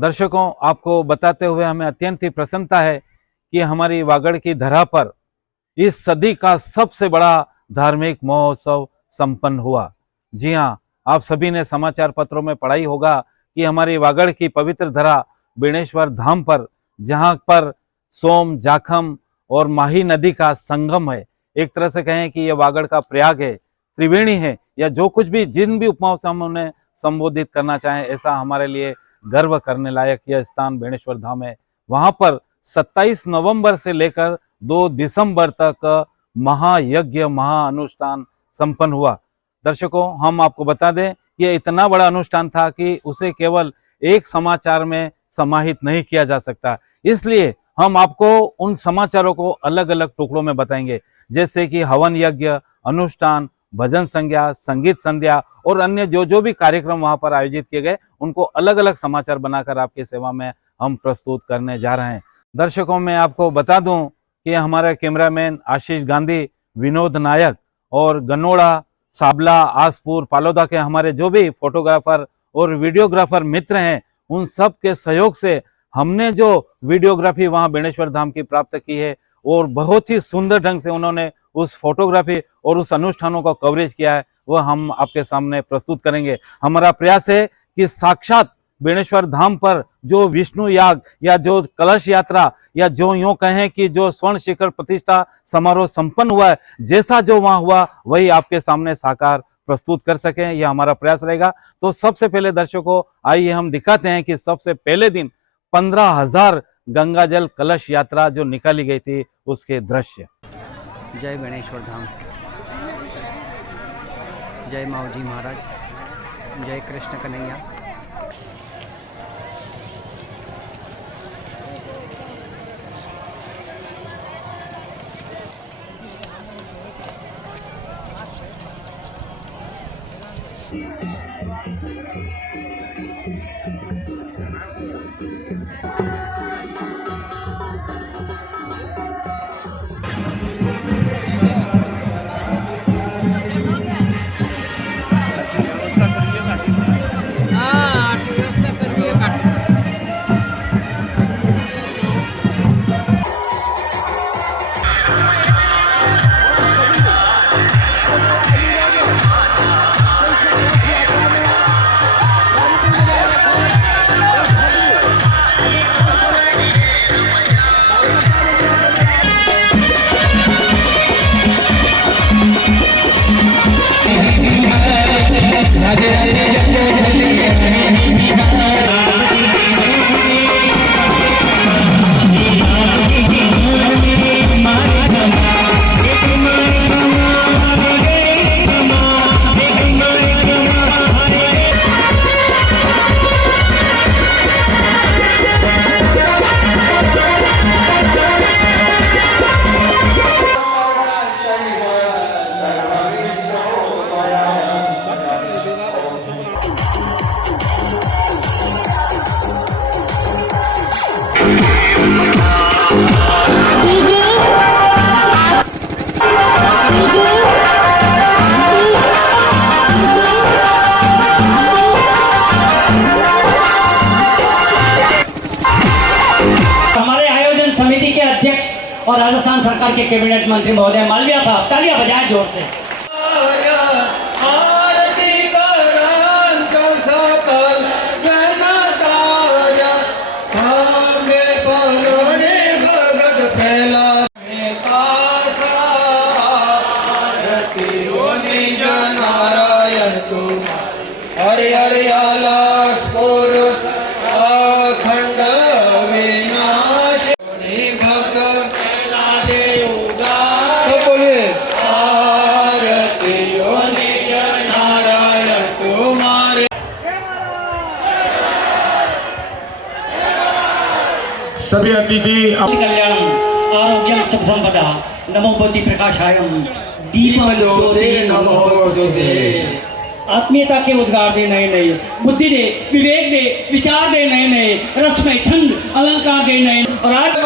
दर्शकों, आपको बताते हुए हमें अत्यंत ही प्रसन्नता है कि हमारी वागड़ की धरा पर इस सदी का सबसे बड़ा धार्मिक महोत्सव संपन्न हुआ। जी हाँ, आप सभी ने समाचार पत्रों में पढ़ा ही होगा कि हमारी वागड़ की पवित्र धरा बेणेश्वर धाम पर, जहाँ पर सोम, जाखम और माही नदी का संगम है, एक तरह से कहें कि यह वागड़ का प्रयाग है, त्रिवेणी है, या जो कुछ भी जिन भी उपमाओं से हम उन्हें संबोधित करना चाहें, ऐसा हमारे लिए गर्व करने लायक यह स्थान बेणेश्वर धाम है। वहां पर 27 नवंबर से लेकर 2 दिसंबर तक महायज्ञ, महाअनुष्ठान संपन्न हुआ। दर्शकों, हम आपको बता दें कि यह इतना बड़ा अनुष्ठान था कि उसे केवल एक समाचार में समाहित नहीं किया जा सकता। इसलिए हम आपको उन समाचारों को अलग अलग टुकड़ों में बताएंगे, जैसे कि हवन यज्ञ, अनुष्ठान, भजन संध्या, संगीत संध्या और अन्य जो जो भी कार्यक्रम वहां पर आयोजित किए गए, उनको अलग अलग समाचार बनाकर आपकी सेवा में हम प्रस्तुत करने जा रहे हैं। दर्शकों, मैं आपको बता दूं कि हमारा कैमरामैन आशीष गांधी, विनोद नायक और गनोड़ा, साबला, आसपुर, पालोदा के हमारे जो भी फोटोग्राफर और वीडियोग्राफर मित्र हैं, उन सब के सहयोग से हमने जो वीडियोग्राफी वहां बेणेश्वर धाम की प्राप्त की है, और बहुत ही सुंदर ढंग से उन्होंने उस फोटोग्राफी और उस अनुष्ठानों का कवरेज किया है, वह हम आपके सामने प्रस्तुत करेंगे। हमारा प्रयास है कि साक्षात बेणेश्वर धाम पर जो विष्णु याग या जो कलश यात्रा या जो यूं कहें कि जो स्वर्ण शिखर प्रतिष्ठा समारोह संपन्न हुआ है, जैसा जो वहां हुआ वही आपके सामने साकार प्रस्तुत कर सकें, यह हमारा प्रयास रहेगा। तो सबसे पहले दर्शकों, आइए हम दिखाते हैं कि सबसे पहले दिन 15,000 गंगाजल कलश यात्रा जो निकाली गई थी उसके दृश्य। जय बेणेश्वर धाम, जय माऊजी महाराज, जय कृष्ण कन्हैया। और राजस्थान सरकार के कैबिनेट मंत्री महोदय मालविया साहब, तालियां बजाएं जोर से। हरि हरि पुरुष अखंड विनाश भक्त नारायण तुम्हारे। सभी अतिथि कल्याणम आरोग्यम सुख संपदा नमो बुद्धि प्रकाशायम दीपम ज्योति नमोस्तुते। आत्मीयता के उद्गार दे नए नए, बुद्धि दे, विवेक दे, विचार दे नए नए, रसमय छंद अलंकार दे नए। और आज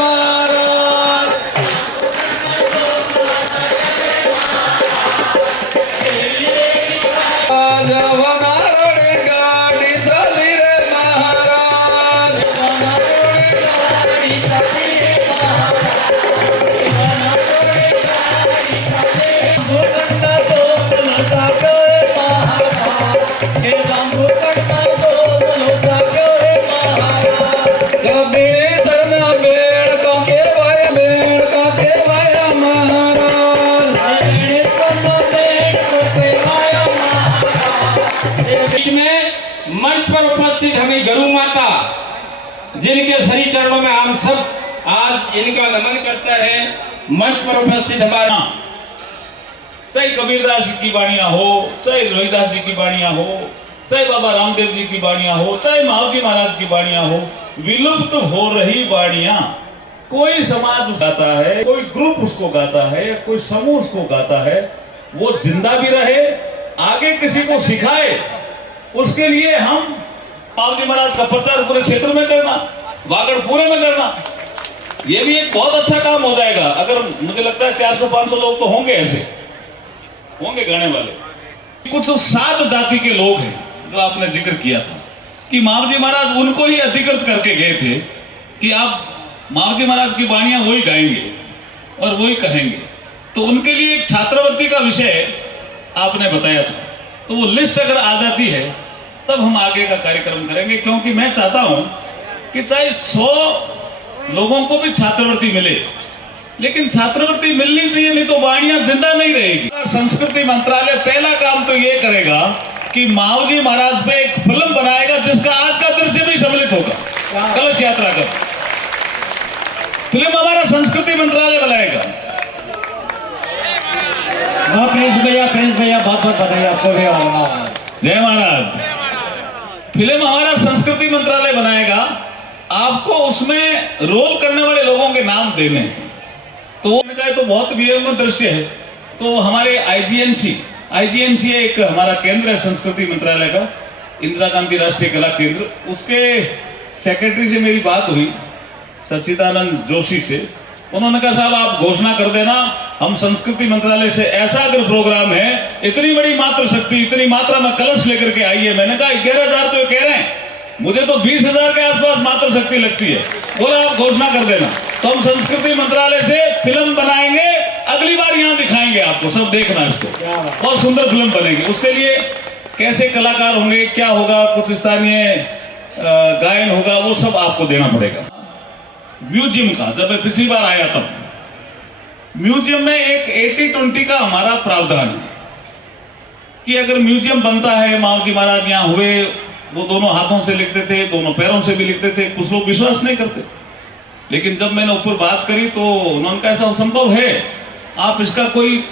मंच पर उपस्थित हमें गरु माता, जिनके श्री चरणों में हम सब आज इनका नमन करता है। मंच पर उपस्थित हमारा चाहे कबीरदास जी की बाणियां हो, चाहे रोहिदास जी की बाणियां हो, चाहे बाबा रामदेव जी की बाणियां हो, चाहे महावजी महाराज की बाणियां हो, विलुप्त हो रही बाणियां कोई समाज गाता है, कोई ग्रुप उसको गाता है, कोई समूह उसको गाता है, वो जिंदा भी रहे, आगे किसी को सिखाए, उसके लिए हम महावजी महाराज का प्रचार पूरे क्षेत्र में करना, वागड़ पूरे में करना, ये भी एक बहुत अच्छा काम हो जाएगा। अगर मुझे लगता है 400-500 लोग तो होंगे, ऐसे होंगे गाने वाले। कुछ 7 जाति के लोग हैं जो आपने जिक्र किया था कि महावजी महाराज उनको ही अधिकृत करके गए थे कि आप महावजी महाराज की बाणियां वही गाएंगे और वही कहेंगे। तो उनके लिए एक छात्रवृत्ति का विषय आपने बताया था, तो वो लिस्ट अगर आ जाती है तब हम आगे का कार्यक्रम करेंगे, क्योंकि मैं चाहता हूं कि चाहे 100 लोगों को भी छात्रवृत्ति मिले, लेकिन छात्रवृत्ति मिलनी चाहिए, नहीं तो वाणियां जिंदा नहीं रहेगी। संस्कृति मंत्रालय पहला काम तो ये करेगा कि महावजी महाराज पे एक फिल्म बनाएगा जिसका आज का दृश्य भी सम्मिलित होगा। कलश यात्रा का फिल्म हमारा संस्कृति मंत्रालय बनाएगा। प्रिंस भैया बहुत बहुत बधाई आपको भी। जय महाराज। फिल्म हमारा संस्कृति मंत्रालय बनाएगा, आपको उसमें रोल करने वाले लोगों के नाम देने हैं। तो वो तो बहुत वियंग दृश्य है। तो हमारे आईजीएनसी एक हमारा केंद्र है संस्कृति मंत्रालय का, इंदिरा गांधी राष्ट्रीय कला केंद्र, उसके सेक्रेटरी से मेरी बात हुई, सच्चिदानंद जोशी से। उन्होंने कहा साहब आप घोषणा कर देना, हम संस्कृति मंत्रालय से ऐसा अगर प्रोग्राम है, इतनी बड़ी मात्र शक्ति, इतनी मात्रा में कलश लेकर के आई है। मैंने कहा 11,000 तो ये कह रहे हैं, मुझे तो 20,000 के आसपास मात्र शक्ति लगती है। बोला आप घोषणा कर देना, तो हम संस्कृति मंत्रालय से फिल्म बनाएंगे, अगली बार यहाँ दिखाएंगे आपको, सब देखना इसको, और सुंदर फिल्म बनेगी। उसके लिए कैसे कलाकार होंगे, क्या होगा, कुछ स्थानीय गायन होगा, वो सब आपको देना पड़ेगा। म्यूजियम का जब मैं पिछली बार आया तब म्यूजियम में एक 80-20 का हमारा प्रावधान है कि अगर म्यूजियम बनता है, महावजी महाराज यहाँ हुए, वो दोनों हाथों से लिखते थे, दोनों पैरों से भी लिखते थे, कुछ लोग विश्वास नहीं करते, लेकिन जब मैंने ऊपर बात करी तो उन्होंने कहा ऐसा संभव है, आप इसका कोई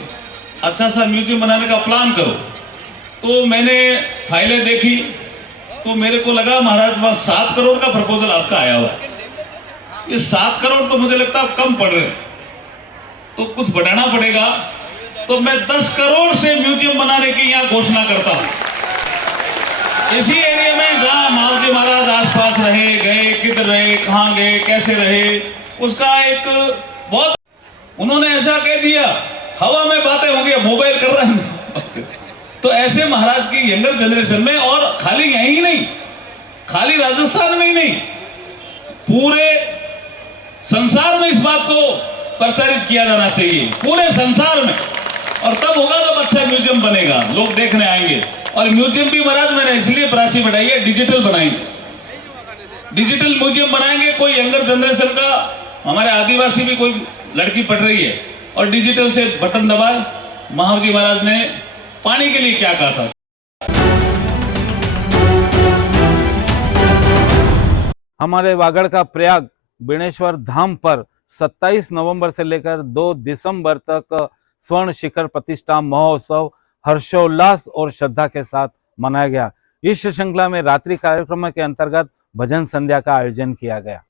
अच्छा सा म्यूजियम बनाने का प्लान करो। तो मैंने फाइलें देखी तो मेरे को लगा महाराज वहां 7 करोड़ का प्रपोजल आपका आया हुआ है। ये 7 करोड़ तो मुझे लगता है कम पड़ रहे हैं, तो कुछ बढ़ाना पड़ेगा। तो मैं 10 करोड़ से म्यूजियम बनाने की यहाँ घोषणा करता हूँ। इसी एरिया में जहाँ महावजी महाराज आसपास रहे, गए, किधर रहे, कहाँ गए, कैसे रहे, उसका एक बहुत, उन्होंने ऐसा कह दिया हवा में बातें होंगी, मोबाइल कर रहे हैं। तो ऐसे महाराज की यंगर जनरेशन में, और खाली यही नहीं, खाली राजस्थान में ही नहीं, पूरे संसार में इस बात को प्रचारित किया जाना चाहिए, पूरे संसार में। और तब होगा जब अच्छा म्यूजियम बनेगा, लोग देखने आएंगे। और म्यूजियम भी महाराज मैंने इसलिए राशि बढ़ाई है, डिजिटल बनाएंगे, डिजिटल म्यूजियम बनाएंगे। कोई यंगर जनरेशन का, हमारे आदिवासी भी कोई लड़की पढ़ रही है और डिजिटल से बटन दबाए, महावजी महाराज ने पानी के लिए क्या कहा था। हमारे वागड़ का प्रयाग बेणेश्वर धाम पर 27 नवंबर से लेकर 2 दिसंबर तक स्वर्ण शिखर प्रतिष्ठा महोत्सव हर्षोल्लास और श्रद्धा के साथ मनाया गया। इस श्रृंखला में रात्रि कार्यक्रम के अंतर्गत भजन संध्या का आयोजन किया गया।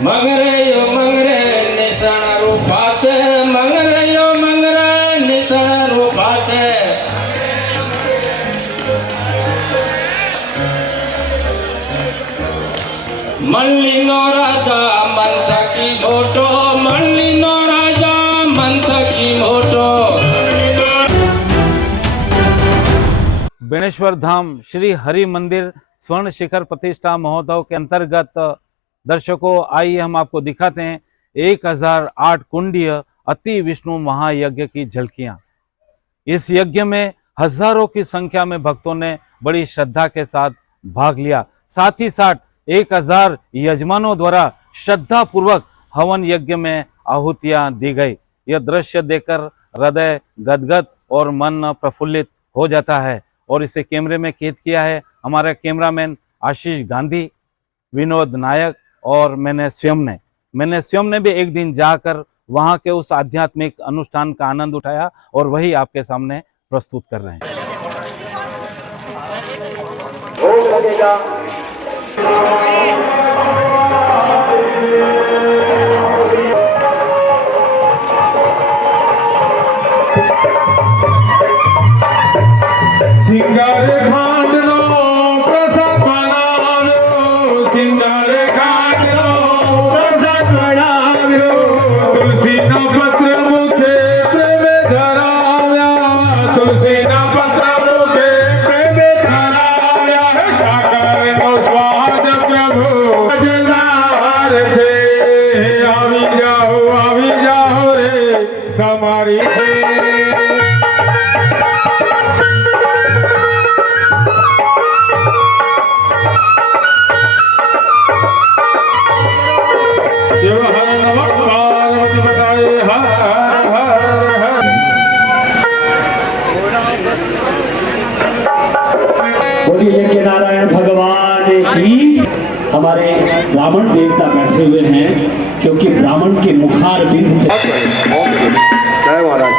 मंगरे निशान रूपासे मंगरे निशान रूपासे मल्लिनो राजा मंथकी मोटो मल्लिनो राजा मंथकी मोटो। बेणेश्वर धाम श्री हरि मंदिर स्वर्ण शिखर प्रतिष्ठा महोत्सव के अंतर्गत दर्शकों आइए हम आपको दिखाते हैं 1008 कुंडीय अति विष्णु महायज्ञ की झलकियां। इस यज्ञ में हजारों की संख्या में भक्तों ने बड़ी श्रद्धा के साथ भाग लिया। साथ ही साथ 1000 यजमानों द्वारा श्रद्धा पूर्वक हवन यज्ञ में आहुतियां दी गई। यह दृश्य देखकर हृदय गदगद और मन प्रफुल्लित हो जाता है। और इसे कैमरे में कैद किया है हमारा कैमरामैन आशीष गांधी, विनोद नायक और मैंने स्वयं ने भी एक दिन जाकर वहां के उस आध्यात्मिक अनुष्ठान का आनंद उठाया और वही आपके सामने प्रस्तुत कर रहे हैं। सिंगार खांड लो प्रसाद बनाव्यो, सिंगार खांड लो प्रसाद बनाव्यो, तुलसी ना पत्र मुखे प्रेम धराव्या, तुलसी ना पत्र मुखे प्रेम धराव्या, सागर नो स्वाद प्रभु मजेदार छे, आवी जाओ रे तमारी बोलिए नारायण भगवान की। हमारे ब्राह्मण देवता बैठे हुए हैं क्योंकि ब्राह्मण के मुखार बिंद से जय महाराज।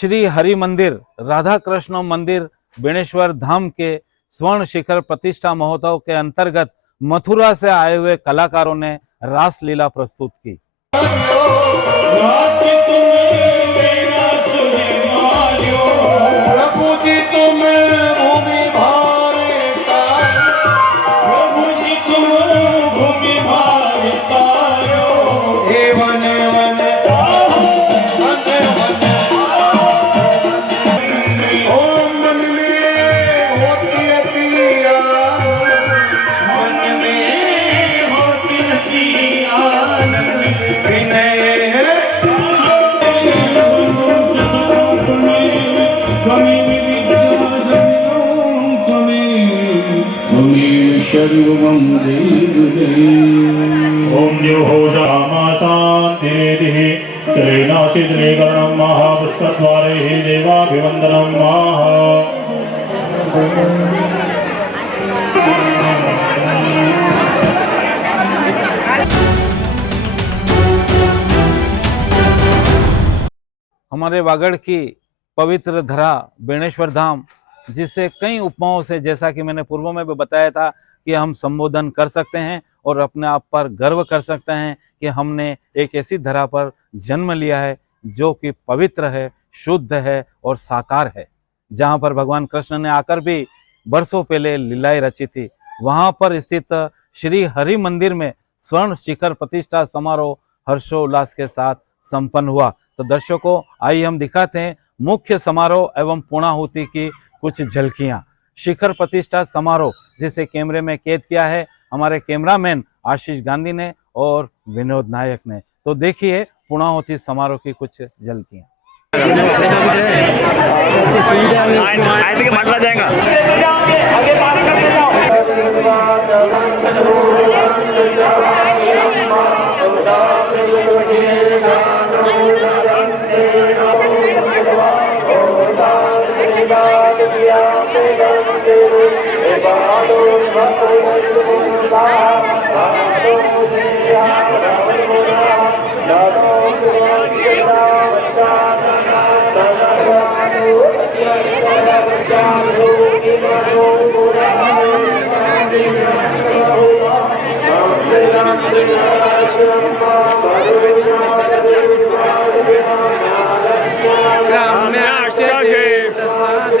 श्री हरि मंदिर राधा कृष्ण मंदिर बेणेश्वर धाम के स्वर्ण शिखर प्रतिष्ठा महोत्सव के अंतर्गत मथुरा से आए हुए कलाकारों ने रासलीला प्रस्तुत की। ओम शांति श्रीनाशिद्रीकरणं महापुष्पद्वारे देवाभिवंदनं हमारे वागड़ की पवित्र धरा बेणेश्वर धाम, जिसे कई उपमाओं से, जैसा कि मैंने पूर्व में भी बताया था, कि हम संबोधन कर सकते हैं, और अपने आप पर गर्व कर सकते हैं कि हमने एक ऐसी धरा पर जन्म लिया है जो कि पवित्र है, शुद्ध है और साकार है। जहाँ पर भगवान कृष्ण ने आकर भी बरसों पहले लीलाएं रची थी, वहाँ पर स्थित श्री हरि मंदिर में स्वर्ण शिखर प्रतिष्ठा समारोह हर्षोल्लास के साथ संपन्न हुआ। तो दर्शकों, आइए हम दिखाते हैं मुख्य समारोह एवं पूर्णाहुति की कुछ झलकियां। शिखर प्रतिष्ठा समारोह जिसे कैमरे में कैद किया है हमारे कैमरामैन आशीष गांधी ने और विनोद नायक ने। तो देखिए पूर्णाहुति समारोह की कुछ झलकियां। ग्राम्य तस्मात्